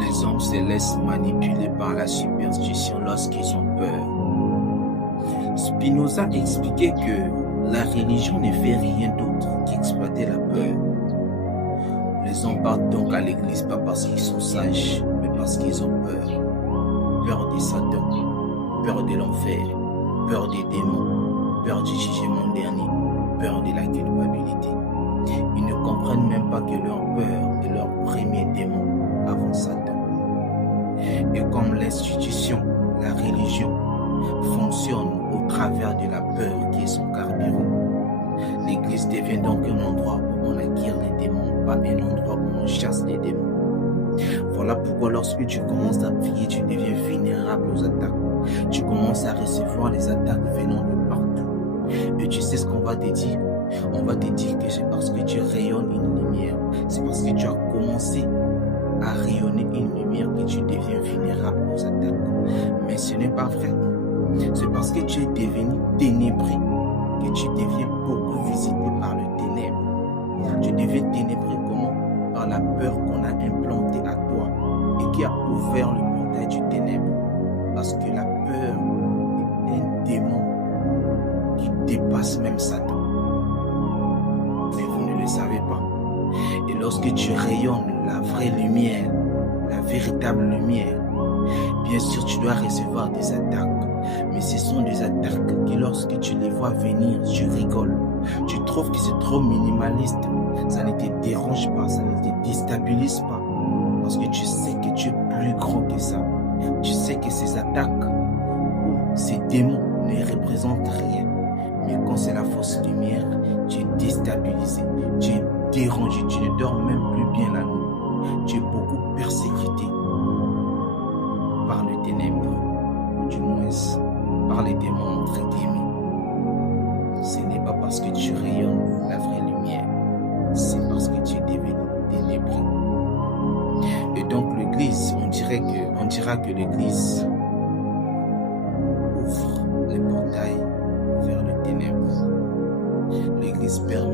Les hommes se laissent manipuler par la superstition lorsqu'ils ont peur. Spinoza expliquait que la religion ne fait rien d'autre qu'exploiter la peur. Les hommes partent donc à l'église pas parce qu'ils sont sages, mais parce qu'ils ont peur. Peur de Satan, peur de l'enfer, peur des démons, peur du jugement dernier, peur de la culpabilité. Ils ne comprennent même pas que leur peur est leur premier démon avant Satan. Et comme l'institution, la religion, fonctionne au travers de la peur qui est son carburant, l'église devient donc un endroit où on acquiert les démons, pas un endroit où on chasse les démons. Voilà pourquoi lorsque tu commences à prier, tu deviens vulnérable aux attaques. Tu commences à recevoir les attaques venant de partout. Et tu sais ce qu'on va te dire? On va te dire que c'est parce que tu rayonnes une lumière. C'est parce que tu as commencé à rayonner une lumière que tu deviens vulnérable aux attaques. Mais ce n'est pas vrai. C'est parce que tu es devenu ténébré que tu deviens beaucoup visité par le ténèbre. Tu deviens ténébré comment? Par la peur qu'on a implantée à toi et qui a ouvert le portail du ténèbre. Parce que la peur est un démon qui dépasse même Satan. Mais vous ne le savez pas. Et lorsque tu rayonnes la vraie lumière, la véritable lumière, bien sûr tu dois recevoir des attaques. Mais ce sont des attaques qui lorsque tu les vois venir, tu rigoles. Tu trouves que c'est trop minimaliste. Ça ne te dérange pas, ça ne te déstabilise pas. Parce que tu sais que tu es plus grand que ça. Tu sais que ces attaques ou ces démons ne représentent rien. Mais quand c'est la fausse lumière, tu es déstabilisé, tu es dérangé, tu ne dors même plus bien la nuit. Tu es beaucoup persécuté par le ténèbre, ou du moins par les démons entre guillemets. Ce n'est pas parce que tu rayonnes la vraie lumière, c'est parce que tu es devenu ténébré. Et donc l'église, on dira que l'église ouvre les portails vers le ténèbre. L'église permet